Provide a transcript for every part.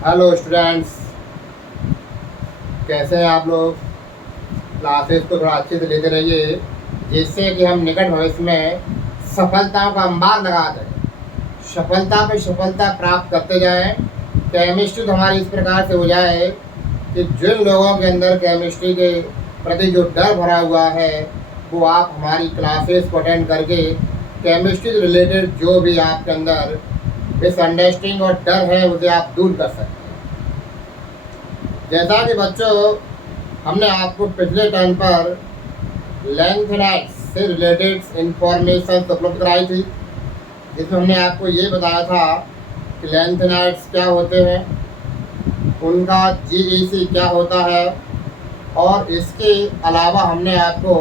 Hello students, कैसे हैं आप लोग। क्लासेस को थोड़ा अच्छे से लेते रहिए जिससे कि हम निकट भविष्य में सफलताओं का अंबार लगा दें, सफलता पे सफलता प्राप्त करते जाएं। केमिस्ट्री तो हमारी इस प्रकार से हो जाए कि जिन लोगों के अंदर केमिस्ट्री के प्रति जो डर भरा हुआ है वो आप हमारी क्लासेस को अटेंड करके केमिस्ट्री से रिलेटेड जो भी आपके अंदर मिसअंडरस्टैंडिंग और डर है उसे आप दूर कर सकते हैं। जैसा कि बच्चों, हमने आपको पिछले टर्म पर लैंथेनाइड्स से रिलेटेड इंफॉर्मेशन उपलब्ध कराई थी, जिसमें हमने आपको ये बताया था कि लैंथेनाइड्स क्या होते हैं, उनका जीईसी क्या होता है, और इसके अलावा हमने आपको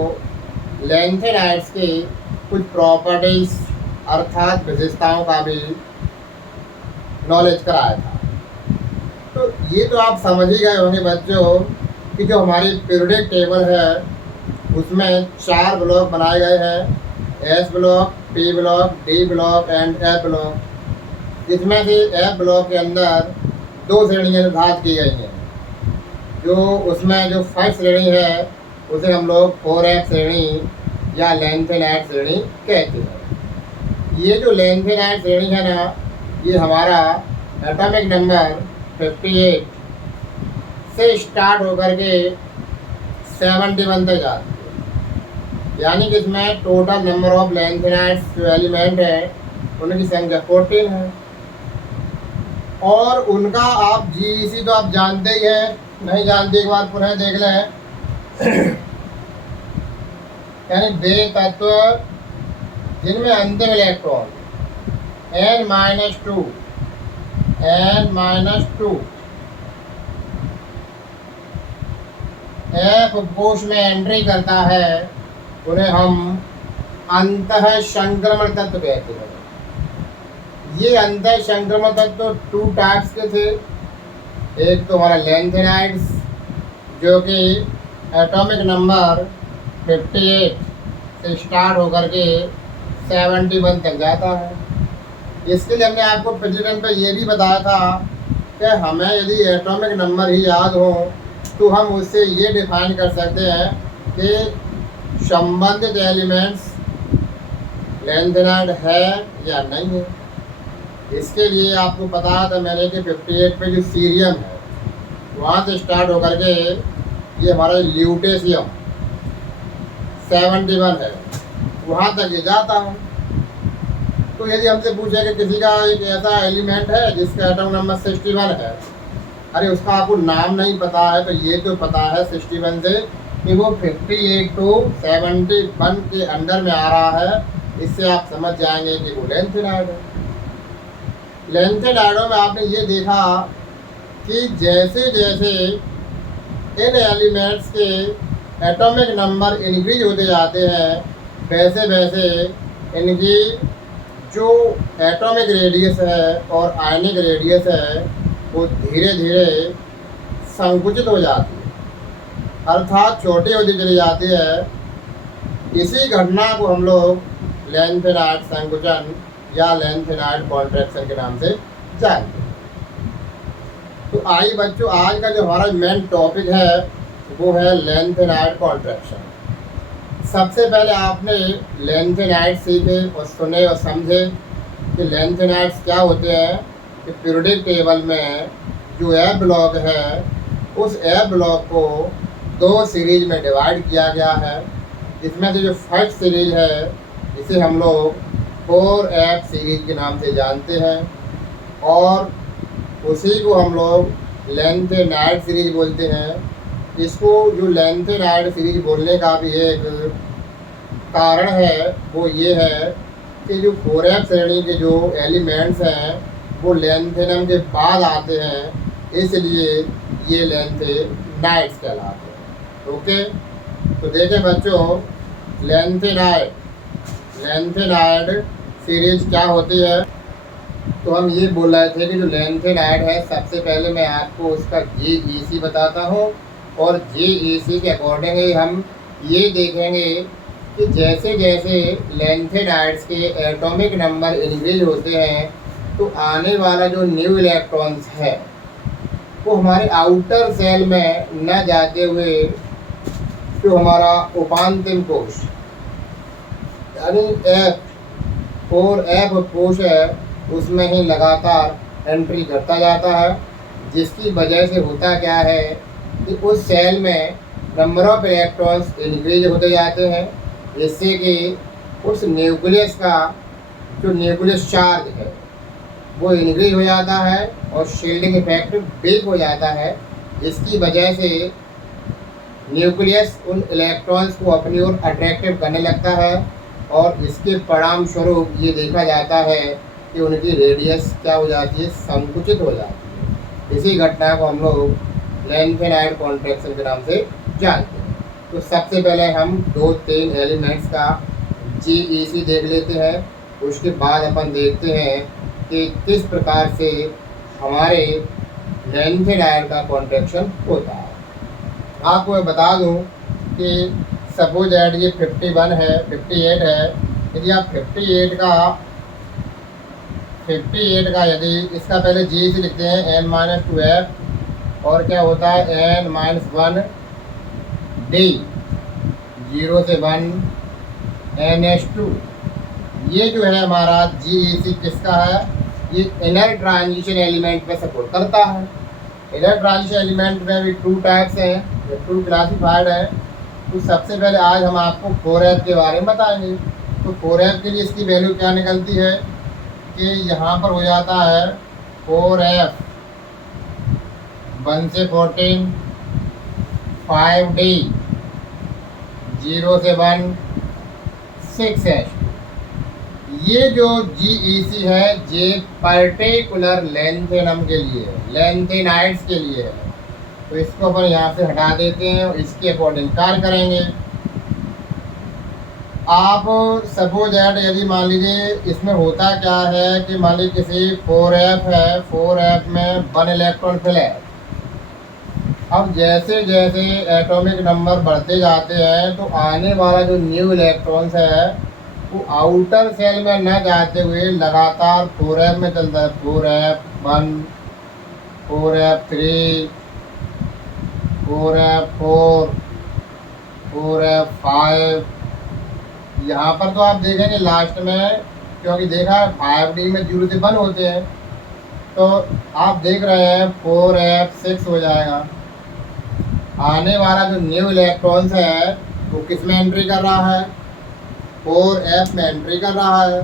लैंथेनाइड्स के कुछ प्रॉपर्टीज़ अर्थात विशेषताओं का भी नॉलेज कराया था। तो ये तो आप समझ ही गए होंगे बच्चों कि जो हमारी पीरियोडिक टेबल है उसमें 4 ब्लॉक बनाए गए हैं, S block, P block, D block and F block, जिसमें से एफ ब्लॉक के अंदर 2 श्रेणियाँ निर्धारित की गई हैं। जो उसमें जो फर्स्ट श्रेणी है उसे हम लोग 4F श्रेणी या लैंथेनाइड श्रेणी कहते हैं। ये जो लैंथेनाइड श्रेणी है ना, ये हमारा एटॉमिक नंबर 58 से स्टार्ट होकर के 71 तक जाती है, यानी कि इसमें टोटल नंबर ऑफ लैंथेनाइड्स जो एलिमेंट है उनकी संख्या 14 है। और उनका आप जीईसी तो आप जानते ही हैं, नहीं जानते एक बार पुनः देख लें। यानी वे तत्व जिनमें अंतिम इलेक्ट्रॉन n-2 F कोश में एंट्री करता है उन्हें हम अंतः संक्रमण तत्व कहते हैं। ये अंतः संक्रमण तत्व 2 टाइप्स के थे। एक तो हमारा लैंथेनाइड्स जो कि एटॉमिक नंबर 58 से स्टार्ट होकर के 71 तक जाता है। इसके लिए हमने आपको पिछले टाइम पे ये भी बताया था कि हमें यदि एटॉमिक नंबर ही याद हो तो हम उससे ये डिफाइन कर सकते हैं कि संबंधित एलिमेंट्स लैंथेनाइड है या नहीं है। इसके लिए आपको पता था मैंने कि 58 पे जो सीरियम है वहाँ से स्टार्ट होकर के ये हमारा ल्यूटेशियम 71 है, वहाँ तक ये जाता है। तो यदि हमसे पूछे कि किसी का एक ऐसा एलिमेंट है जिसका एटॉमिक नंबर 61 है, अरे उसका आपको नाम नहीं पता है, तो ये तो पता है 61 से कि वो 58 to 71 के अंदर में आ रहा है। इससे आप समझ जाएंगे कि वो लैंथेनाइड है। लैंथेनाइडों में आपने ये देखा कि जैसे जैसे इन एलिमेंट्स के एटॉमिक नंबर इंक्रीज होते जाते हैं वैसे वैसे इनकी जो एटॉमिक रेडियस है और आयनिक रेडियस है वो धीरे धीरे संकुचित हो जाती है, अर्थात छोटी होती चली जाती है। इसी घटना को हम लोग लैंथेनाइड संकुचन या लैंथेनाइड कॉन्ट्रैक्शन के नाम से जानते हैं। तो आइए बच्चों, आज का जो हमारा मेन टॉपिक है वो है लैंथेनाइड कॉन्ट्रैक्शन। सबसे पहले आपने लैंथेनाइड सीखे और सुने और समझे कि लैंथेनाइड्स क्या होते हैं। कि पीरियोडिक टेबल में जो एफ ब्लॉक है उस एफ ब्लॉक को 2 सीरीज में डिवाइड किया गया है, जिसमें से जो फर्स्ट सीरीज है इसे हम लोग 4F सीरीज के नाम से जानते हैं, और उसी को हम लोग लैंथेनाइड सीरीज बोलते हैं। इसको जो लैंथेनाइड सीरीज बोलने का भी एक कारण है वो ये है कि जो 4F श्रेणी के जो एलिमेंट्स हैं वो लैंथेनम के बाद आते हैं, इसलिए ये लैंथेनाइड्स कहलाते हैं। ओके, तो देखें बच्चों, लैंथेनाइड सीरीज क्या होती है। तो हम ये बोल रहे थे कि जो लैंथेनाइड है, सबसे पहले मैं आपको उसका जीईसी बताता हूँ, और जीईसी के अकॉर्डिंग हम ये देखेंगे कि जैसे जैसे लैंथेनाइड्स के एटॉमिक नंबर इंक्रीज होते हैं तो आने वाला जो न्यू इलेक्ट्रॉन्स है वो हमारे आउटर सेल में न जाते हुए जो हमारा उपांतिम कोश यानी एफ और एफ कोश है उसमें ही लगातार एंट्री करता जाता है, जिसकी वजह से होता क्या है कि उस सेल में नंबर ऑफ इलेक्ट्रॉन्स इंक्रीज होते जाते हैं, जिससे कि उस न्यूक्लियस का जो न्यूक्लियस चार्ज है वो इंक्रीज हो जाता है और शील्डिंग इफेक्ट वीक हो जाता है, जिसकी वजह से न्यूक्लियस उन इलेक्ट्रॉन्स को अपनी ओर अट्रैक्टिव करने लगता है और इसके परिणाम स्वरूप ये देखा जाता है कि उनकी रेडियस क्या हो जाती है, संकुचित हो जाती है। इसी घटना को हम लोग लेंथेनाइड कॉन्ट्रैक्शन के नाम से जानते हैं। तो सबसे पहले हम 2-3 एलिमेंट्स का GEC देख लेते हैं, उसके बाद अपन देखते हैं कि किस प्रकार से हमारे लेंथेनाइड का कॉन्ट्रैक्शन होता है। आपको मैं बता दूं कि सपोज दैट ये 51 है, 58 है। यदि आप 58 का यदि इसका पहले GEC लिखते हैं n-2f और क्या होता है n-1 D 0 से 1 NH2। ये जो है हमारा GEC किसका है, ये इनर ट्रांजिशन एलिमेंट में सपोर्ट करता है। इनर ट्रांजिशन एलिमेंट में भी 2 टाइप्स हैं, 2 क्लासीफाइड है। तो सबसे पहले आज हम आपको 4f के बारे में बताएंगे। तो 4f के लिए इसकी वैल्यू क्या निकलती है कि यहाँ पर हो जाता है 4f 1 से 14 5D 0 से 1 6H। ये जो GEC है ये पर्टिकुलर लेंथेनम के लिए है, लेंथेनाइड्स के लिए है। तो इसको अपन यहाँ से हटा देते हैं और इसके अकॉर्डिंग कार्य करेंगे। आप सपोज दैट यदि मान लीजिए इसमें होता क्या है कि मान लीजिए किसी 4f है, 4f में 1 इलेक्ट्रॉन फिल है। अब जैसे जैसे एटॉमिक नंबर बढ़ते जाते हैं तो आने वाला जो न्यू इलेक्ट्रॉन्स है वो आउटर सेल में न जाते हुए लगातार 4f में चलता है। 4f1 4f3 4f4 4f5। यहाँ पर तो आप देखेंगे लास्ट में, क्योंकि देखा 5D में 0 से 1 होते हैं, तो आप देख रहे हैं 4f6 हो जाएगा। आने वाला जो न्यू इलेक्ट्रॉन्स है वो किस में एंट्री कर रहा है, 4f में एंट्री कर रहा है।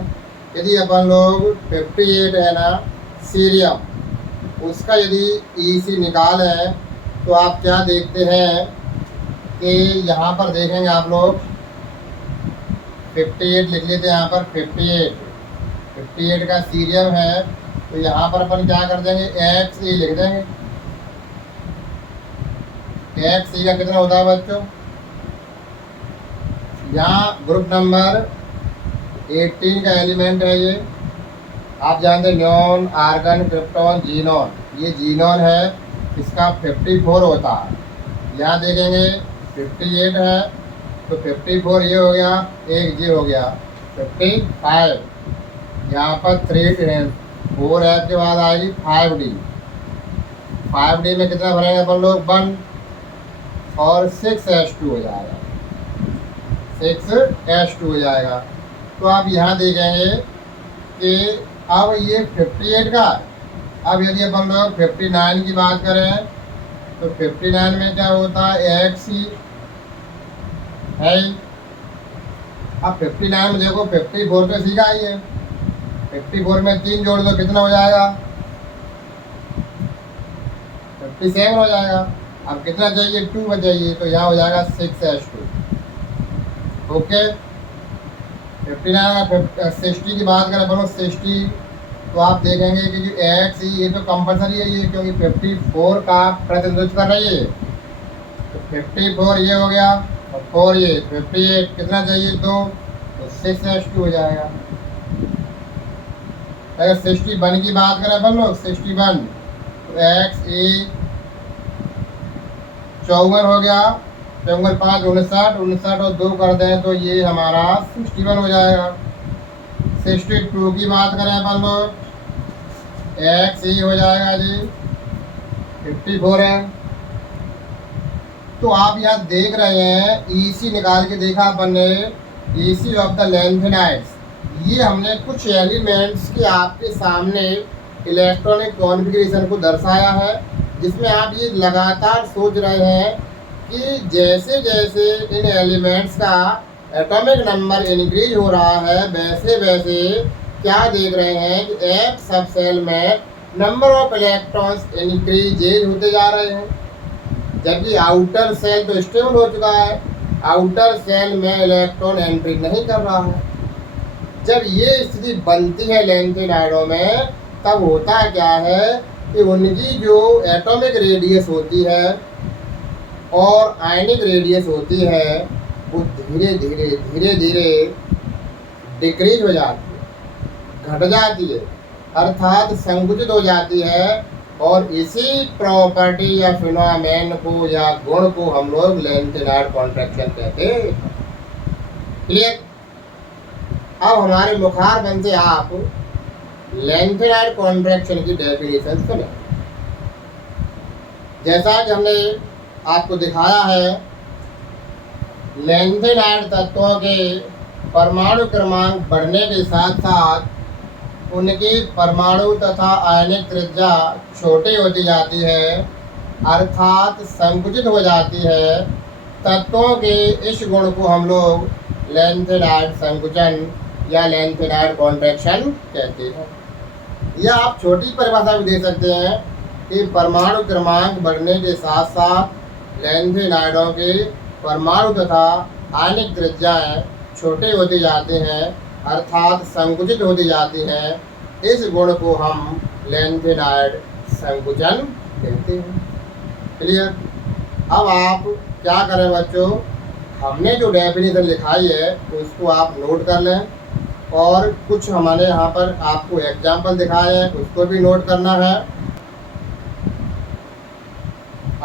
यदि अपन लोग 58 है ना सीरियम, उसका यदि EC निकालें तो आप क्या देखते हैं कि यहाँ पर देखेंगे आप लोग 58 लिख लेते हैं। यहाँ पर 58 का सीरियम है, तो यहाँ पर अपन क्या कर देंगे XE लिख देंगे। XE का कितना होता है बच्चों, यहाँ ग्रुप नंबर 18 का एलिमेंट है ये। आप जानते हैं न्योन, आर्गन, क्रिप्टॉन, जीनॉन। ये जीनॉन है, इसका 54 होता है। यहाँ देखेंगे 58 है तो 54 ये हो गया, एक ये हो गया 55। यहाँ पर 4f के बाद आएगी 5D। 5D में कितना भरेंगे अपन लोग 1 और 6H2 हो जाएगा, 6H2 हो जाएगा। तो आप यहाँ देखेंगे कि अब ये 58 का, अब यदि अपन लोग 59 की बात करें तो 59 में क्या होता है XE है। अब 59 में देखो 54 पे सीखा ही है, 54 में 3 जोड़ दो कितना हो जाएगा 57 हो जाएगा। अब कितना चाहिए 2 बचाइए, तो यहाँ हो जाएगा 6H2। ओके, 59 60 की बात करें अपन 60, तो आप देखेंगे कि जो XE ये तो कंपलसरी है ये, क्योंकि 54 का प्रतिनिधित्व कर रही है। तो 54 ये हो गया और 4 ये 58, कितना चाहिए 2, तो 6H2 हो जाएगा। अगर 61 की बात करें अपन लोग 61, तो XE 54 हो गया, 54 5 59, 59 और 2 कर दें तो ये हमारा 61 हो जाएगा। 62 की बात करें अपन लोग XE हो जाएगा जी 54 है। तो आप यहाँ देख रहे हैं EC निकाल के देखा अपन ने, EC ऑफ द लैंथेनाइड्स। ये हमने कुछ एलिमेंट्स के आपके सामने इलेक्ट्रॉनिक कॉन्फ़िगरेशन को दर्शाया है, जिसमें आप ये लगातार सोच रहे हैं कि जैसे जैसे इन एलिमेंट्स का एटॉमिक नंबर इंक्रीज हो रहा है, वैसे वैसे क्या देख रहे हैं कि एक सब सेल में नंबर ऑफ इलेक्ट्रॉन्स इंक्रीजेज होते जा रहे हैं, जबकि आउटर सेल तो स्टेबल हो चुका है, आउटर सेल में इलेक्ट्रॉन एंट्री नहीं कर रहा है। जब ये स्थिति बनती है लैंथेनाइडों में, तब होता क्या है कि उनकी जो एटॉमिक रेडियस होती है और आयनिक रेडियस होती है, वो धीरे धीरे डिक्रीज हो जाती है, घट जाती है, अर्थात संकुचित हो जाती है। और इसी प्रॉपर्टी या फिनोमेन को या गुण को हम लोग लैंथेनाइड कॉन्ट्रैक्शन कहते हैं। क्लियर? अब हमारे मुखार बंद से आप लैंथेनाइड कॉन्ट्रैक्शन की डेफिनेशन सुने। जैसा कि हमने आपको दिखाया है, लैंथेनाइड तत्वों के परमाणु क्रमांक बढ़ने के साथ साथ उनकी परमाणु तथा आयनिक त्रिज्या छोटी होती जाती है, अर्थात संकुचित हो जाती है। तत्वों के इस गुण को हम लोग लैंथेनाइड संकुचन या लैंथेनाइड कॉन्ट्रैक्शन कहते हैं। या आप छोटी परिभाषा भी दे सकते हैं कि परमाणु क्रमांक बढ़ने के साथ साथ लैंथेनाइडों के परमाणु तथा आयनिक त्रिज्याएं छोटे होती जाते हैं, अर्थात संकुचित होती जाती हैं। इस गुण को हम लैंथेनाइड संकुचन कहते हैं। क्लियर? अब आप क्या करें बच्चों, हमने जो डेफिनेशन लिखाई है उसको आप नोट कर लें, और कुछ हमारे यहाँ पर आपको एग्जाम्पल दिखाए हैं उसको भी नोट करना है।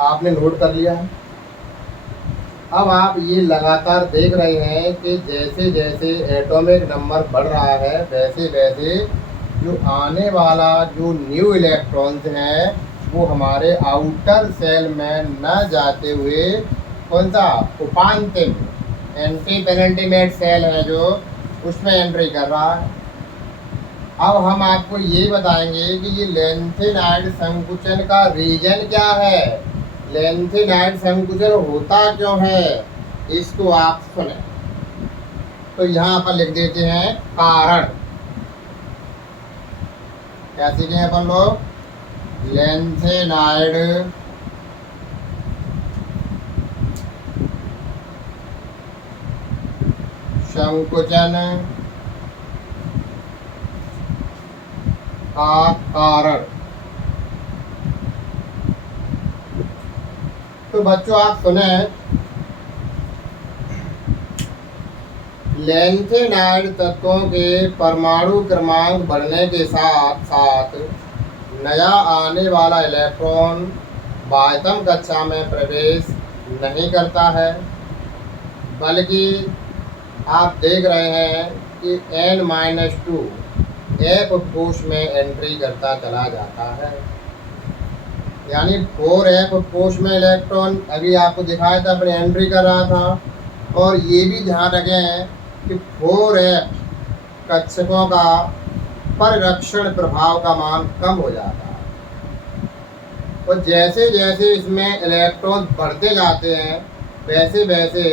आपने नोट कर लिया है। अब आप ये लगातार देख रहे हैं कि जैसे जैसे एटॉमिक नंबर बढ़ रहा है, वैसे वैसे जो आने वाला जो न्यू इलेक्ट्रॉन्स हैं वो हमारे आउटर सेल में न जाते हुए कौन सा उपांतिम एंटी पेरेंटिमेट सेल है जो उसमें एंट्री कर रहा है। अब हम आपको ये बताएंगे कि ये लैंथेनाइड संकुचन का रीजन क्या है, लैंथेनाइड संकुचन होता क्यों है, इसको आप सुने। तो यहाँ पर लिख देते हैं कारण। क्या सीखे अपन लोग? लैंथेनाइड संकुचन का कारण। तो बच्चों आप सुने, लैंथेनाइड तत्वों के परमाणु क्रमांक बढ़ने के साथ साथ नया आने वाला इलेक्ट्रॉन बाह्यतम कक्षा में प्रवेश नहीं करता है, बल्कि आप देख रहे हैं कि N-2 F कोश में एंट्री करता चला जाता है। यानी 4F कोश में इलेक्ट्रॉन अभी आपको दिखाया था अपने एंट्री कर रहा था, और ये भी ध्यान रखें कि 4F कक्षकों का परिरक्षण प्रभाव का मान कम हो जाता है, और जैसे जैसे इसमें इलेक्ट्रॉन बढ़ते जाते हैं वैसे वैसे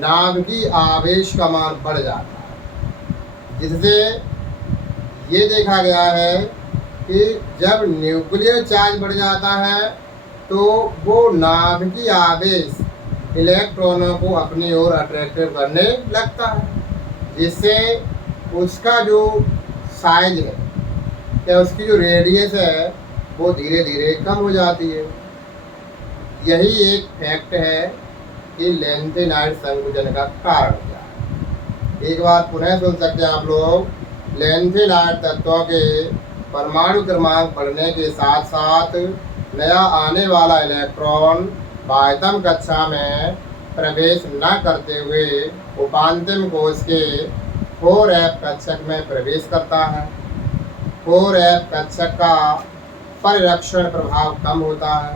नाभिकीय आवेश का मान बढ़ जाता है, जिससे ये देखा गया है कि जब न्यूक्लियर चार्ज बढ़ जाता है तो वो नाभिकीय आवेश इलेक्ट्रॉनों को अपनी ओर अट्रैक्टिव करने लगता है, जिससे उसका जो साइज है या उसकी जो रेडियस है वो धीरे धीरे कम हो जाती है। यही एक फैक्ट है कि लैंथेनाइड संकुचन का कारण क्या है। एक बार पुनः सुन सकते हैं आप लोग, लैंथेनाइड तत्वों के परमाणु क्रमांक बढ़ने के साथ साथ नया आने वाला इलेक्ट्रॉन बाह्यतम कक्षा में प्रवेश न करते हुए उपांतिम कोश के 4F कक्षक में प्रवेश करता है। 4F कक्षक का परिरक्षण प्रभाव कम होता है।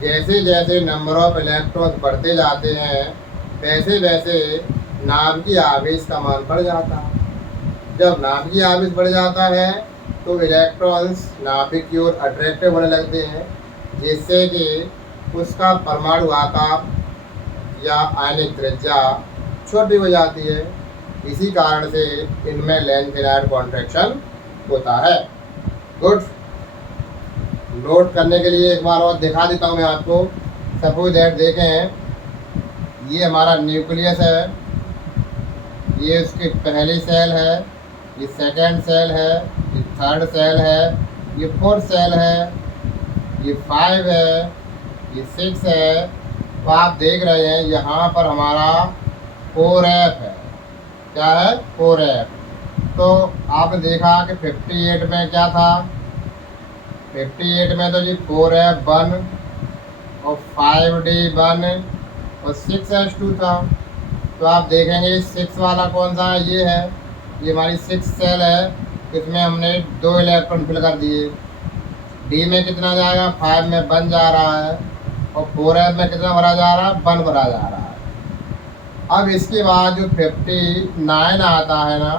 जैसे जैसे नंबर ऑफ इलेक्ट्रॉन्स बढ़ते जाते हैं वैसे वैसे नाभिकीय आवेश का मान बढ़ जाता है। जब नाभिकीय आवेश बढ़ जाता है तो इलेक्ट्रॉन्स नाभिक की ओर अट्रैक्टिव होने लगते हैं, जिससे कि उसका परमाणु आकार या आयनिक त्रिज्या छोटी हो जाती है। इसी कारण से इनमें लेंथ-इनायड कॉन्ट्रैक्शन होता है। गुड। नोट करने के लिए एक बार और दिखा देता हूँ मैं आपको। सपोज दैट देखें, ये हमारा न्यूक्लियस है, ये उसकी पहली सेल है, ये सेकेंड सेल है, ये थर्ड सेल है, ये फोर्थ सेल है, ये 5 है, ये 6 है। तो आप देख रहे हैं यहाँ पर हमारा 4F है। क्या है? 4F। तो आपने देखा कि 58 में क्या था? 58 में तो जी 4F 1 और 5D 1 और 6H2 था। तो आप देखेंगे 6 वाला कौन सा है? ये है, ये हमारी 6 सेल है। इसमें हमने 2 इलेक्ट्रॉन फिल कर दिए। डी में कितना जाएगा? 5 में 1 जा रहा है और 4F में कितना भरा जा रहा है? 1 भरा जा रहा है। अब इसके बाद जो 59 आता है ना,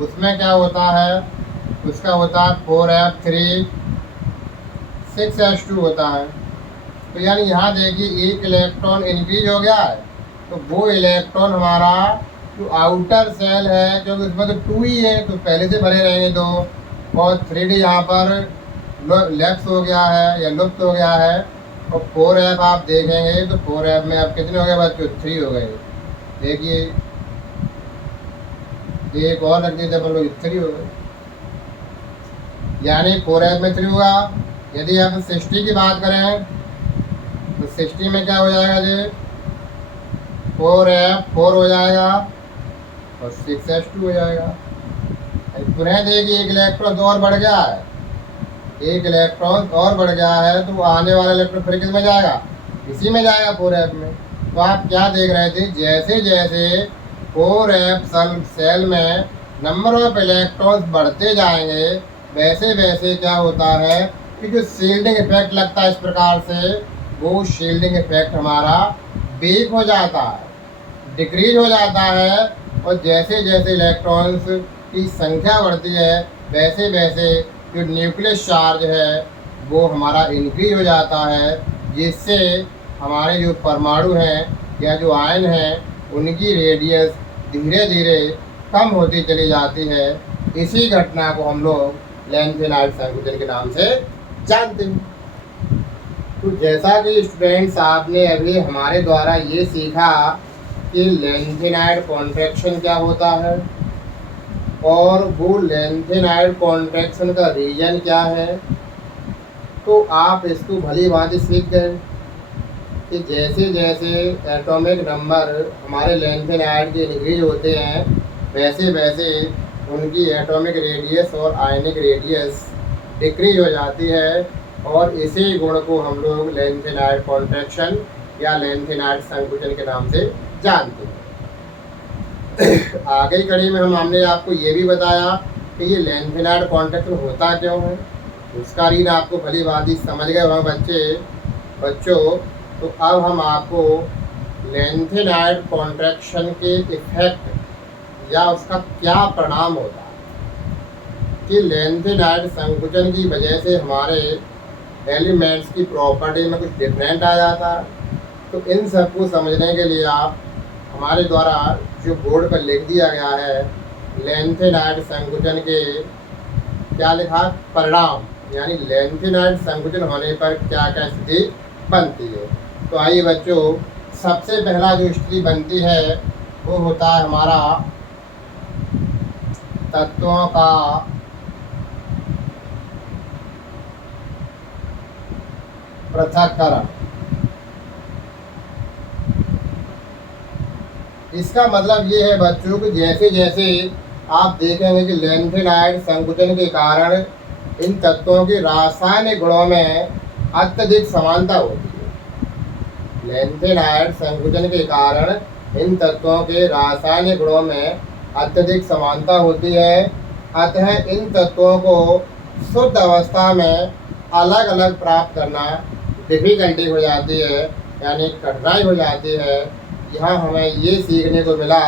उसमें क्या होता है? उसका होता है 4F3 6H2 होता है। तो यानी यहाँ देखिए एक इलेक्ट्रॉन इंक्रीज हो गया है, तो वो इलेक्ट्रॉन हमारा जो आउटर सेल है, क्योंकि उसमें तो 2 ही है तो पहले से भरे रहेंगे 2, और 3D यहाँ पर लेफ्ट हो गया है या लुप्त हो गया है। और 4F आप देखेंगे तो 4F में अब कितने हो गए बच्चों? 3 हो गए। देखिए एक और रख दीजिए, अपन लोग 3 हो गए, यानी 4F में 3 हुआ। यदि आप 60 की बात करें तो 60 में क्या हो जाएगा जी? 4F 4 हो जाएगा और 6H2 हो जाएगा। पुनः देखिए एक इलेक्ट्रॉन तो और बढ़ गया है, एक इलेक्ट्रॉन और बढ़ गया है, तो आने वाला इलेक्ट्रॉन फिर किस में जाएगा? इसी में जाएगा 4F में। तो आप क्या देख रहे थे? जैसे जैसे 4F सेल में नंबर ऑफ इलेक्ट्रॉन्स बढ़ते जाएंगे वैसे वैसे क्या होता है कि जो शील्डिंग इफेक्ट लगता है इस प्रकार से, वो शील्डिंग इफेक्ट हमारा वीक हो जाता है, डिक्रीज हो जाता है। और जैसे जैसे इलेक्ट्रॉन्स की संख्या बढ़ती है वैसे वैसे जो न्यूक्लियस चार्ज है वो हमारा इंक्रीज हो जाता है, जिससे हमारे जो परमाणु हैं या जो आयन हैं उनकी रेडियस धीरे धीरे कम होती चली जाती है। इसी घटना को हम लोग लेंथ-इनायड संकुचन के नाम से जानते हैं। तो जैसा कि स्टूडेंट्स आपने अभी हमारे द्वारा ये सीखा कि लेंथ-इनायड कॉन्ट्रैक्शन क्या होता है और वो लेंथ-इनायड कॉन्ट्रैक्शन का रीजन क्या है, तो आप इसको भली भांति सीख गए कि जैसे जैसे एटॉमिक नंबर हमारे लेंथ-इनायड के इंक्रीज होते हैं वैसे वैसे उनकी एटॉमिक रेडियस और आयनिक रेडियस डिक्रीज हो जाती है। और इसी गुण को हम लोग लेंथ-इनायड कॉन्ट्रैक्शन या लेंथ-इनायड संकुचन के नाम से जानते हैं। आगे की कड़ी में हमने आपको ये भी बताया कि ये लेंथ-इनायड कॉन्ट्रैक्शन होता क्यों है, उसका रीज़न आपको भली भांति समझ गए होंगे बच्चों। तो अब हम आपको लेंथ-इनायड कॉन्ट्रैक्शन के इफेक्ट या उसका क्या परिणाम होता है कि लेंथ-इनायड संकुचन की वजह से हमारे एलिमेंट्स की प्रॉपर्टी में कुछ डिफरेंट आ जाता है। तो इन सबको समझने के लिए आप हमारे द्वारा जो बोर्ड पर लिख दिया गया है लेंथ-इनायड संकुचन के क्या लिखा? परिणाम, यानी लेंथ-इनायड संकुचन होने पर क्या क्या स्थिति बनती है। तो आइए बच्चों, सबसे पहला जो स्थिति बनती है वो होता है हमारा तत्वों का पृथक्करण। इसका मतलब ये है बच्चों कि जैसे जैसे आप देखेंगे कि लेंथ-इनायड संकुचन के कारण इन तत्वों के रासायनिक गुणों में अत्यधिक समानता होती है। लेंथ-इनायड संकुचन के कारण इन तत्वों के रासायनिक गुणों में अत्यधिक समानता होती है। अतः इन तत्वों को शुद्ध अवस्था में अलग अलग प्राप्त करना डिफ़िकल्टी हो जाती है, यानी कठिनाई हो जाती है। यहाँ हमें ये सीखने को मिला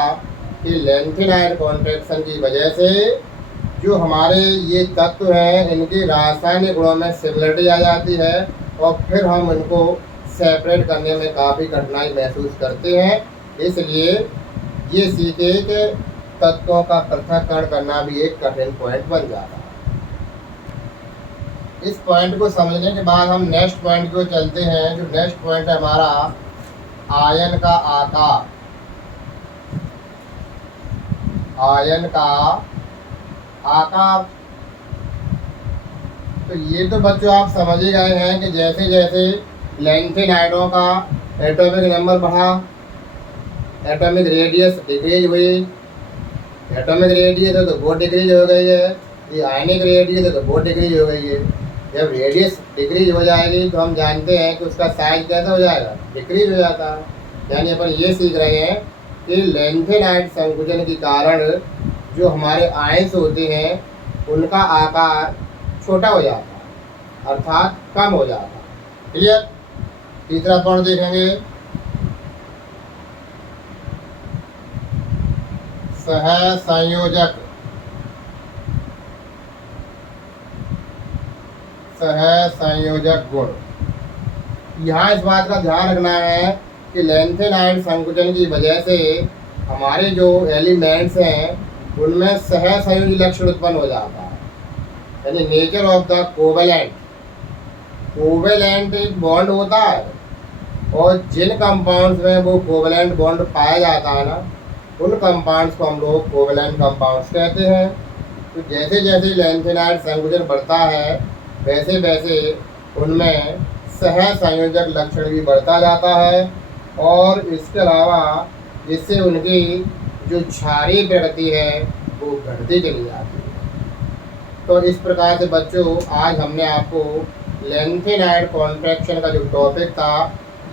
कि लेंथिनाइड कॉन्ट्रैक्शन की वजह से जो हमारे ये तत्व हैं इनके रासायनिक गुणों में सिमिलरिटी आ जाती है और फिर हम इनको सेपरेट करने में काफ़ी कठिनाई महसूस करते हैं। इसलिए ये सीखे कि तत्वों का पृथक्करण करना भी एक कठिन पॉइंट बन जाता है। इस पॉइंट को समझने के बाद हम नेक्स्ट पॉइंट को चलते हैं। जो नेक्स्ट पॉइंट है हमारा आयन का आकार। आयन का आकार, तो ये तो बच्चों आप समझ ही गए हैं कि जैसे जैसे लेंथिनाइडों का एटॉमिक नंबर बढ़ा, एटॉमिक रेडियस डिक्रीज हुई। एटॉमिक रेडियस है तो वो डिक्रीज हो गई है, ये आयनिक रेडियस है तो वो डिक्रीज हो गई है। जब रेडियस डिक्रीज हो जाएगी तो हम जानते हैं कि उसका साइज कैसा हो जाएगा, डिक्रीज हो जाता है। यानी अपन ये सीख रहे हैं कि लेंथिनाइड संकुचन के कारण जो हमारे आयंस होते हैं उनका आकार छोटा हो जाता है, अर्थात कम हो जाता है। क्लियर। तीसरा पॉइंट देखेंगे, सहसंयोजक। सहसंयोजक गुण। यहाँ इस बात का ध्यान रखना है कि लेंथिनाइड संकुचन की वजह से हमारे जो एलिमेंट्स हैं उनमें सहसंयोजी लक्षण उत्पन्न हो जाता है, यानी nature of the covalent. Covalent एक बॉन्ड होता है और जिन कंपाउंड्स में वो कोवेलेंट बॉन्ड पाया जाता है ना, उन कंपाउंड्स को हम लोग कोवेलेंट कंपाउंड्स कहते हैं। तो जैसे जैसे लेंथिनाइड संकुचन बढ़ता है वैसे वैसे उनमें सहसंयोजक लक्षण भी बढ़ता जाता है और इसके अलावा जिससे उनकी जो क्षारीय प्रकृति है वो घटती चली जाती है। तो इस प्रकार से बच्चों आज हमने आपको लेंथिनाइड कॉन्ट्रैक्शन का जो टॉपिक था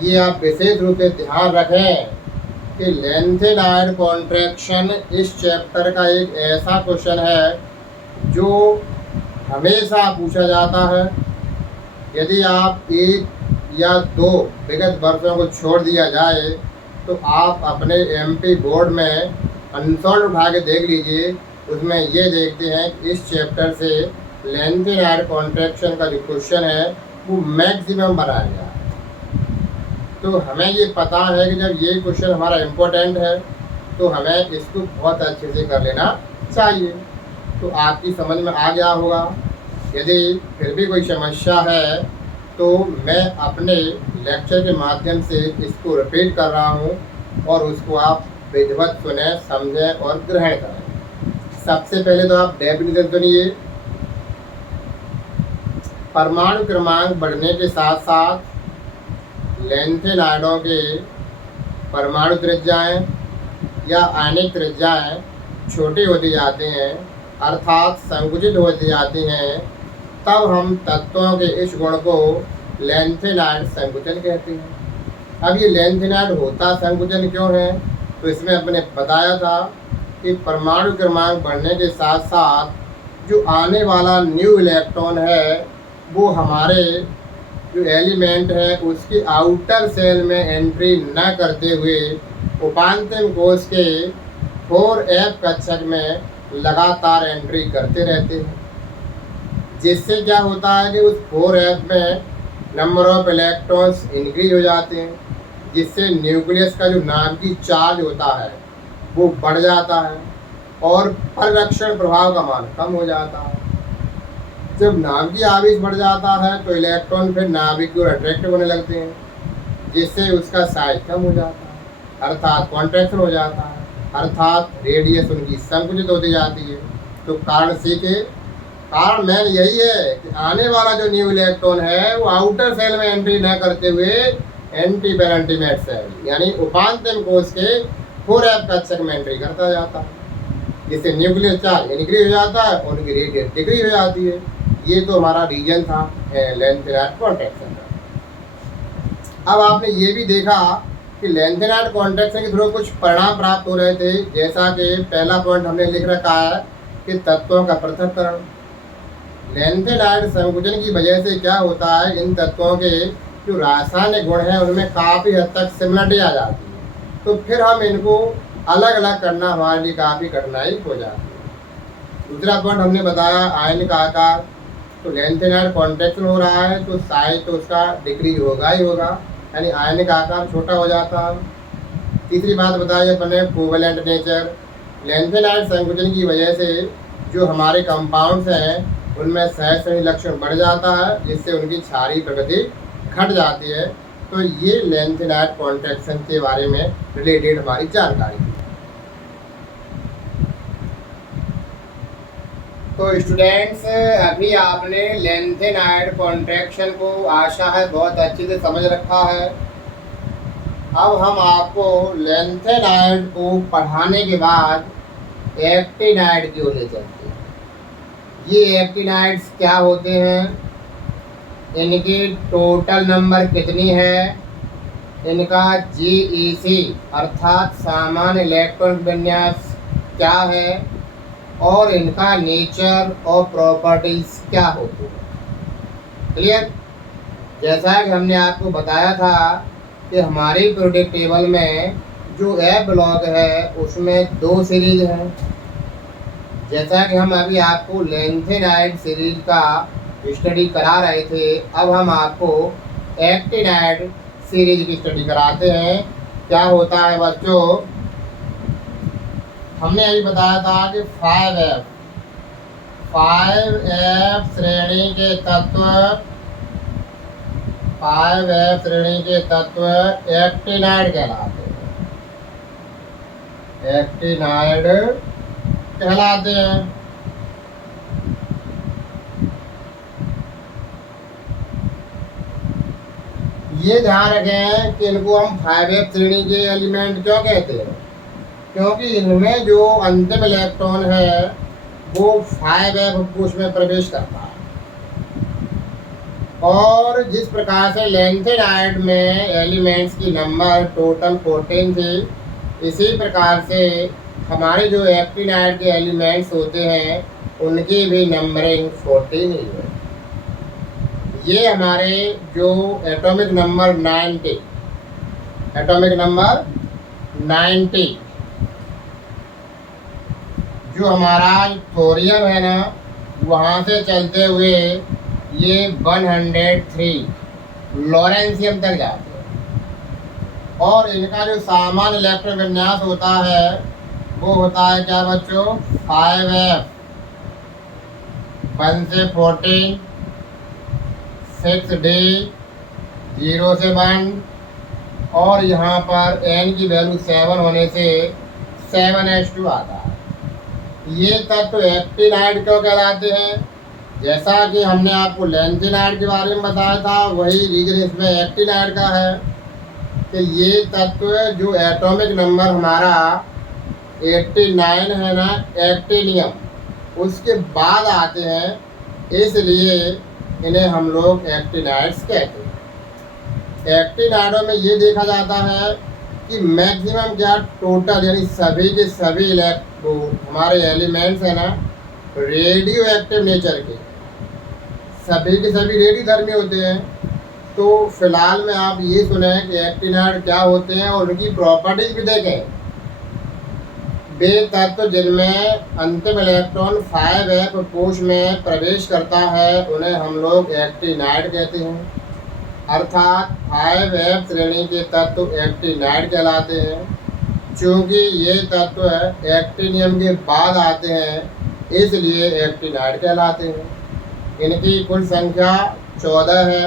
ये आप विशेष रूप से ध्यान रखें कि लेंथिनाइड कॉन्ट्रैक्शन इस चैप्टर का एक ऐसा क्वेश्चन है जो हमेशा पूछा जाता है। यदि आप एक या दो विगत वर्षों को छोड़ दिया जाए तो आप अपने एमपी बोर्ड में अनसॉल्व उठा के देख लीजिए, उसमें ये देखते हैं कि इस चैप्टर से लेंथिनाइड कॉन्ट्रैक्शन का जो क्वेश्चन है वो मैक्सिमम बनाया गया है। तो हमें ये पता है कि जब ये क्वेश्चन हमारा इम्पोर्टेंट है तो हमें इसको बहुत अच्छे से कर लेना चाहिए। तो आपकी समझ में आ गया होगा। यदि फिर भी कोई समस्या है तो मैं अपने लेक्चर के माध्यम से इसको रिपीट कर रहा हूँ और उसको आप विधिवत सुने, समझें और ग्रहण करें। सबसे पहले तो आप डेफिनेशन सुनिए। परमाणु क्रमांक बढ़ने के साथ साथ लेंथिनाइडों के परमाणु त्रिज्याएँ या आयनिक त्रिज्याएँ छोटी होती जाती हैं, अर्थात संकुचित होती जाती हैं। तब हम तत्वों के इस गुण को लेंथिनाइड संकुचन कहते हैं। अब ये लेंथिनाइड होता संकुचन क्यों है, तो इसमें अपने बताया था कि परमाणु क्रमांक बढ़ने के साथ साथ जो आने वाला न्यू इलेक्ट्रॉन है वो हमारे जो एलिमेंट है उसकी आउटर सेल में एंट्री न करते हुए उपांतिम कोश के 4f कक्षक में लगातार एंट्री करते रहते हैं, जिससे क्या होता है कि उस 4f में नंबर ऑफ इलेक्ट्रॉन्स इंक्रीज हो जाते हैं, जिससे न्यूक्लियस का जो नाभिकीय चार्ज होता है वो बढ़ जाता है और परिरक्षण प्रभाव का मान कम हो जाता है। जब नाभिकीय आवेश बढ़ जाता है तो इलेक्ट्रॉन फिर नाभिक की ओर अट्रैक्ट होने लगते हैं, जिससे उसका साइज कम हो जाता है, अर्थात कॉन्ट्रैक्शन हो जाता है, अर्थात रेडियस उनकी संकुचित होती जाती है। तो कारण सी के कारण मैन यही है कि आने वाला जो न्यू इलेक्ट्रॉन है वो आउटर सेल में एंट्री न करते हुए एंटी पेरेंटिमेट सेल यानी उपांतिम कोश के 4f कक्षक में एंट्री करता जाता है, जिससे न्यूक्लियर चार्ज इंक्रीज हो जाता है और उनकी रेडियस डिक्रीज हो जाती है। ये तो हमारा रीजन था लेंथिनाइड कॉन्ट्रैक्शन का। अब आपने ये भी देखा कि लेंथिनाइड कॉन्ट्रैक्शन के थ्रू कुछ परिणाम प्राप्त हो रहे थे, जैसा कि पहला पॉइंट हमने लिख रखा है कि तत्वों का पृथक्करण। लेंथेनाइड संकुचन की वजह से क्या होता है, इन तत्वों के जो रासायनिक गुण हैं उनमें काफ़ी हद तक सिमिलरिटी आ जाती है, तो फिर हम इनको अलग अलग करना हमारे लिए काफ़ी कठिनाई हो जाती है। दूसरा पॉइंट हमने बताया आयन का आकार, तो लेंथेनाइड कॉन्ट्रैक्शन हो रहा है तो साइज तो उसका डिक्रीज होगा ही होगा, यानी आयन का आकार छोटा हो जाता है। तीसरी बात बताई अपने कोवेलेंट नेचर, लेंथेनाइड संकुचन की वजह से जो हमारे कंपाउंड्स हैं उनमें सहसरणी लक्षण बढ़ जाता है, जिससे उनकी क्षारीय प्रकृति घट जाती है। तो ये लेंथेनाइड कॉन्ट्रैक्शन के बारे में रिलेटेड हमारी जानकारी थी। तो स्टूडेंट्स, अभी आपने लेंथेनाइड कॉन्ट्रैक्शन को आशा है बहुत अच्छे से समझ रखा है। अब हम आपको लेंथेनाइड को पढ़ाने के बाद एक्टिनाइड की ओर ले चलते हैं। ये एक्टिनाइड्स क्या होते हैं, इनकी टोटल नंबर कितनी है, इनका GEC अर्थात सामान्य इलेक्ट्रॉन विन्यास क्या है, और इनका नेचर और प्रॉपर्टीज क्या होती है। क्लियर? जैसा कि हमने आपको बताया था कि हमारी पीरियोडिक टेबल में जो F ब्लॉक है उसमें 2 सीरीज हैं। जैसा कि हम अभी आपको लेंथेनाइड सीरीज का स्टडी करा रहे थे, अब हम आपको एक्टिनाइड सीरीज की स्टडी कराते हैं। क्या होता है बच्चों, हमने अभी बताया था कि 5F श्रेणी के तत्व, 5F श्रेणी के तत्व एक्टिनाइड कहलाते हैं, एक्टिनाइड कहलाते हैं। ये ध्यान रखें कि इनको हम 5F श्रेणी के एलिमेंट क्यों कहते हैं, क्योंकि इनमें जो अंतिम इलेक्ट्रॉन है वो 5F कोश में प्रवेश करता है। और जिस प्रकार से लेंथेनाइड में एलिमेंट्स की नंबर टोटल 14 थी, इसी प्रकार से हमारे जो एक्टिनाइड के एलिमेंट्स होते हैं उनकी भी नंबरिंग 14 ही है। ये हमारे जो एटॉमिक नंबर 90, एटॉमिक नंबर 90 जो हमारा थोरियम है ना, वहाँ से चलते हुए ये 103 लॉरेंशियम तक जाते हैं। और इनका जो सामान्य इलेक्ट्रॉन विन्यास होता है वो होता है क्या बच्चों, 5F 1 से 14, 6D 0 से 1, और यहाँ पर N की वैल्यू 7 होने से 7H2 आता है। ये तत्व एक्टिनाइड क्यों कहलाते हैं, जैसा कि हमने आपको लेंथेनाइड के बारे में बताया था, वही रीजन इसमें एक्टिनाइड का है कि ये तत्व जो एटॉमिक नंबर हमारा 89 है ना, एक्टिनियम, उसके बाद आते हैं, इसलिए इन्हें हम लोग एक्टिनाइड्स कहते हैं। एक्टिनाइडों में ये देखा जाता है कि मैक्सिमम क्या टोटल यानी सभी के सभी वो हमारे एलिमेंट्स हैं ना रेडियो एक्टिव नेचर के, सभी के सभी रेडियोधर्मी होते हैं। तो फिलहाल में आप ये सुने कि एक्टिनाइड क्या होते हैं और उनकी प्रॉपर्टीज भी देखें। वे तत्व जिनमें अंतिम इलेक्ट्रॉन 5F कोश में प्रवेश करता है उन्हें हम लोग एक्टिनाइड कहते हैं, अर्थात 5F श्रेणी के तत्व एक्टिनाइड कहलाते हैं। चूँकि ये तत्व एक्टिनियम के बाद आते हैं इसलिए एक्टिनाइड कहलाते हैं। इनकी कुल संख्या 14 है,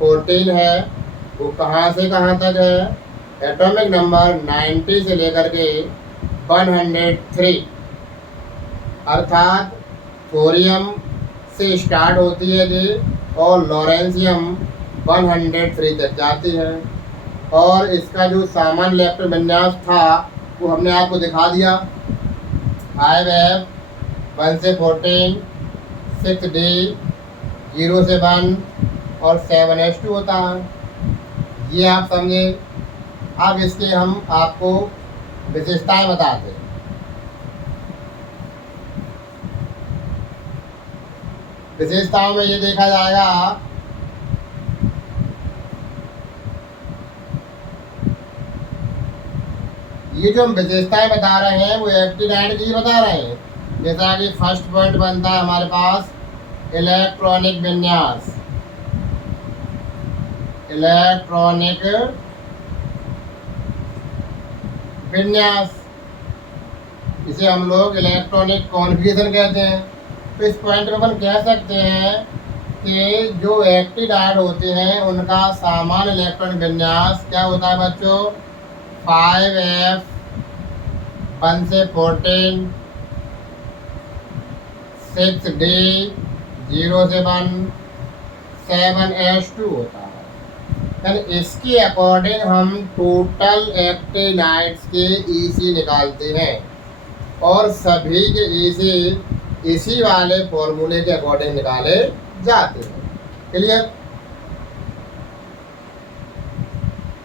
14 है। वो कहाँ से कहाँ तक है, एटॉमिक नंबर 90 से लेकर के 103, अर्थात थोरियम से स्टार्ट होती है जी और लॉरेंशियम 103 तक जाती है। और इसका जो सामान्य इलेक्ट्रॉन विन्यास था वो हमने आपको दिखा दिया, 5F 1 से 14, 6D 0 से 1 और 7H2 होता है। ये आप समझे। अब इसके हम आपको विशेषताएं बताते हैं। विशेषताओं में ये देखा जाएगा ये जो हम विशेषताएं बता रहे हैं वो एक्टिनाइड की बता रहे हैं। जैसा कि फर्स्ट पॉइंट बनता है हमारे पास इलेक्ट्रॉनिक विन्यास। इलेक्ट्रॉनिक विन्यास इसे हम लोग इलेक्ट्रॉनिक कॉन्फ़िगरेशन कहते हैं। तो इस पॉइंट में अपन कह सकते हैं कि जो एक्टिनाइड होते हैं उनका सामान्य इलेक्ट्रॉनिक विन्यास क्या होता है बच्चों? 5f 1 से 14, 6d 0 से 1, 7s2 होता है। यानी इसके अकॉर्डिंग हम टोटल एक्टिनाइड्स के ईसी निकालते हैं और सभी के ईसी इसी वाले फॉर्मूले के अकॉर्डिंग निकाले जाते हैं। क्लियर?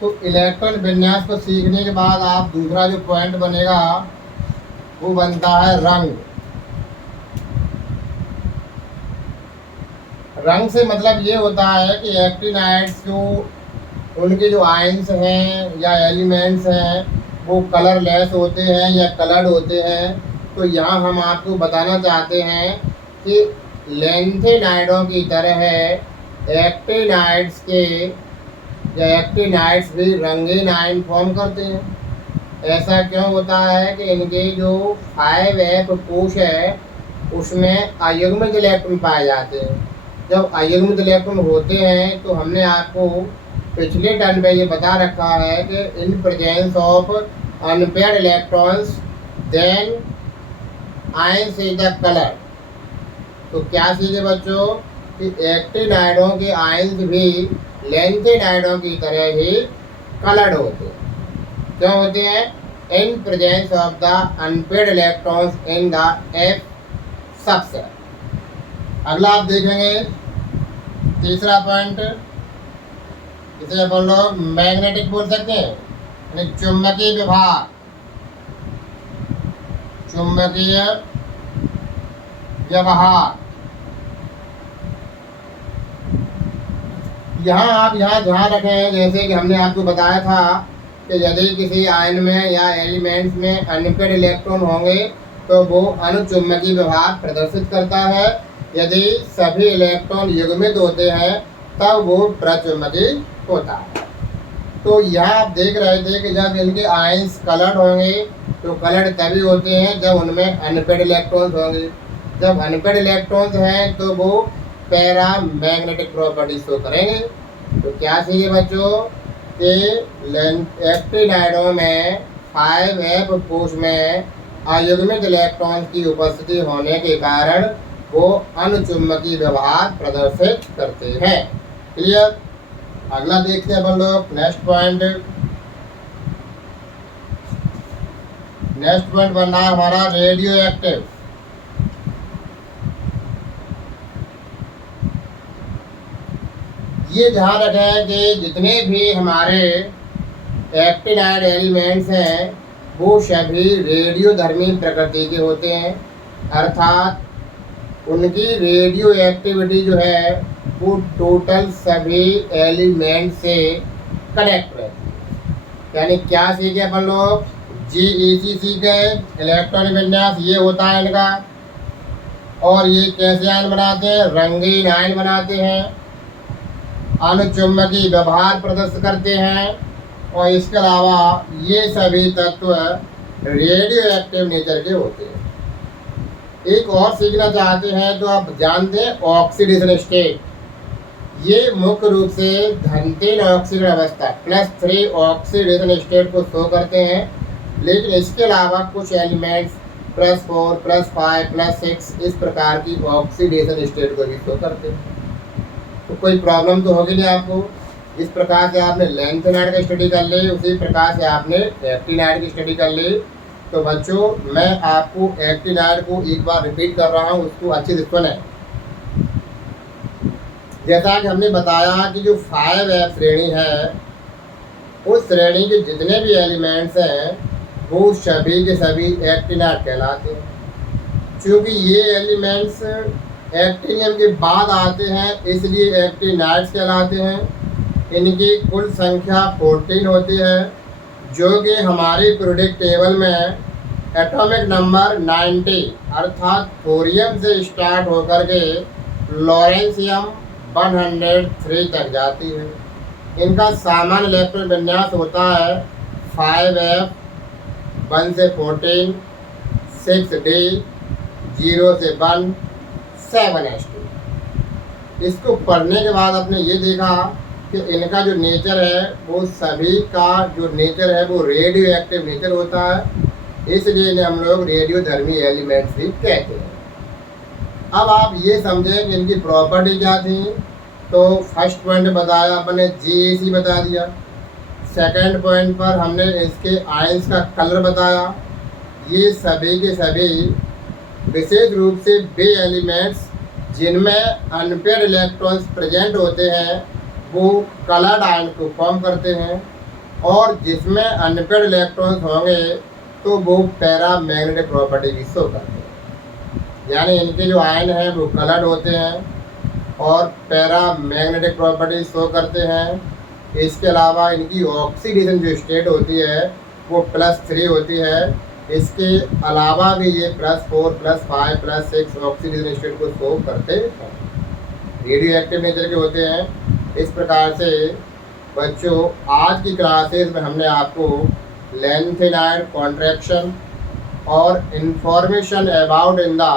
तो इलेक्ट्रॉन विन्यास को सीखने के बाद आप दूसरा जो पॉइंट बनेगा वो बनता है रंग। रंग से मतलब ये होता है कि एक्टिनाइड्स जो उनके जो आयंस हैं या एलिमेंट्स हैं वो कलरलेस होते हैं या कलर्ड होते हैं। तो यहाँ हम आपको बताना चाहते हैं कि लेंथेनाइडों की तरह एक्टिनाइड्स के या एक्टिनाइड्स भी रंगीन आयन फॉर्म करते हैं। ऐसा क्यों होता है कि इनके जो 5f कोश है उसमें अयुग्मित इलेक्ट्रॉन पाए जाते हैं। जब अयुग्मित इलेक्ट्रॉन होते हैं तो हमने आपको पिछले टर्न में ये बता रखा है कि in presence of unpaired electrons then ions is the colour. तो क्या सीखे बच्चों कि एक्टिनाइडों के आयंस भी लेंथेनाइडों की तरह ही कलर्ड होते हैं। क्यों होते हैं? इन presence of the unpaired electrons in the f subset. अगला आप देखेंगे तीसरा पॉइंट, इसे अपन लोग मैग्नेटिक बोल सकते हैं, यानी चुंबकीय विभाग। चुंबकीय व्यवहार। आप यहाँ ध्यान रखें जैसे कि हमने आपको बताया था कि यदि किसी आयन में या एलिमेंट्स में अनपेयर्ड इलेक्ट्रॉन होंगे तो वो अनुचुंबकीय व्यवहार प्रदर्शित करता है। यदि सभी इलेक्ट्रॉन युग्मित होते हैं तब वो प्रचुंबकीय होता है। तो यहाँ आप देख रहे थे कि जब इनके आयंस कलर्ड होंगे तो कलर्ड तभी होते हैं जब उनमें अनपेयर्ड इलेक्ट्रॉन्स होंगे। जब अनपेयर्ड इलेक्ट्रॉन्स हैं तो वो पैरा मैग्नेटिक प्रॉपर्टी शो करेंगे। तो क्या सीखे बच्चों कि एक्टिनाइडों में 5f कोश में अयुग्मित इलेक्ट्रॉन की उपस्थिति होने के कारण वो अनुचुंबकीय व्यवहार प्रदर्शित करते हैं। क्लियर? अगला देखते हैं अपन लोग नेक्स्ट पॉइंट। नेक्स्ट पॉइंट बनना है हमारा रेडियो एक्टिव। ये ध्यान रखें कि जितने भी हमारे एक्टिनाइड एलिमेंट्स हैं वो सभी रेडियोधर्मी प्रकृति के होते हैं, अर्थात उनकी रेडियो एक्टिविटी जो है वो टोटल सभी एलिमेंट से कनेक्ट रहती है। यानी क्या सीखे अपन लोग? GEC सीखे, इलेक्ट्रॉनिक विन्यास ये होता है इनका। और ये कैसे आयन बनाते हैं? रंगीन आयन बनाते हैं, अनुचुंबकीय व्यवहार प्रदर्शित करते हैं और इसके अलावा ये सभी तत्व रेडियो एक्टिव नेचर के होते हैं। एक और सीखना चाहते हैं तो आप जानते हैं ऑक्सीडेशन स्टेट। ये मुख्य रूप से धन-3 ऑक्सीजन अवस्था +3 ऑक्सीडेशन स्टेट को शो करते हैं, लेकिन इसके अलावा कुछ एलिमेंट्स +4, +5, +6 इस प्रकार की ऑक्सीडेशन स्टेट को भी शो करते हैं। तो कोई प्रॉब्लम तो होगी नहीं आपको। इस प्रकार से आपने लेंथेनाइड की स्टडी कर ली, उसी प्रकार से आपने एक्टिनाइड की स्टडी कर ली। तो बच्चों मैं आपको एक्टिनाइड को एक बार रिपीट कर रहा हूँ, उसको अच्छे से सुनें। जैसा कि हमने बताया कि जो 5f श्रेणी है उस श्रेणी के जितने भी एलिमेंट्स हैं वो सभी के सभी एक्टिनाइड कहलाते हैं। क्योंकि ये एलिमेंट्स एक्टिनियम के बाद आते हैं, इसलिए एक्टिनाइड्स कहलाते हैं। इनकी कुल संख्या 14 होती है, जो कि हमारी पीरियोडिक टेबल में एटॉमिक नंबर 90 अर्थात थोरियम से स्टार्ट होकर के लॉरेंशियम 103 तक जाती है। इनका सामान्य इलेक्ट्रॉन विन्यास होता है 5f 1 से 14, 6d 0 से 1, 7s2। इसको पढ़ने के बाद आपने ये देखा कि इनका जो नेचर है वो सभी का जो नेचर है वो रेडियो एक्टिव नेचर होता है, इसलिए इन्हें हम लोग रेडियोधर्मी एलिमेंट्स भी कहते हैं। अब आप ये समझें कि इनकी प्रॉपर्टी क्या थी। तो फर्स्ट पॉइंट बताया अपने GAC बता दिया। सेकंड पॉइंट पर हमने इसके आयंस का कलर बताया। ये सभी के सभी विशेष रूप से वे एलिमेंट्स जिनमें अनपेयर्ड इलेक्ट्रॉन्स प्रेजेंट होते हैं वो कलर्ड आयन को फॉर्म करते हैं, और जिसमें अनपेयर्ड इलेक्ट्रॉन्स होंगे तो वो पैरामैग्नेटिक प्रॉपर्टी भी शो करते हैं। यानी इनके जो आयन हैं वो कलर्ड होते हैं और पैरामैग्नेटिक प्रॉपर्टी शो करते हैं। इसके अलावा इनकी ऑक्सीडेशन जो स्टेट होती है वो +3 होती है। इसके अलावा भी ये +4, +5, +6 ऑक्सीडेशन स्टेट को शो करते हैं, रेडियो एक्टिव नेचर के होते हैं। इस प्रकार से बच्चों आज की क्लासेस में हमने आपको लेंथेनाइड कॉन्ट्रैक्शन और information about in the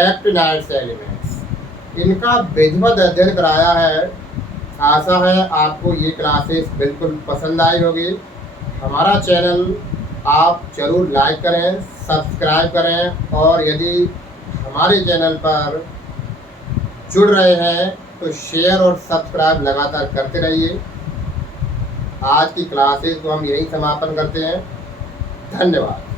actinides elements इनका विधिवत अध्ययन कराया है। आशा है आपको ये क्लासेस बिल्कुल पसंद आई होगी। हमारा चैनल आप ज़रूर लाइक करें, सब्सक्राइब करें, और यदि हमारे चैनल पर जुड़ रहे हैं तो शेयर और सब्सक्राइब लगातार करते रहिए। आज की क्लासेस को हम यहीं समापन करते हैं। धन्यवाद।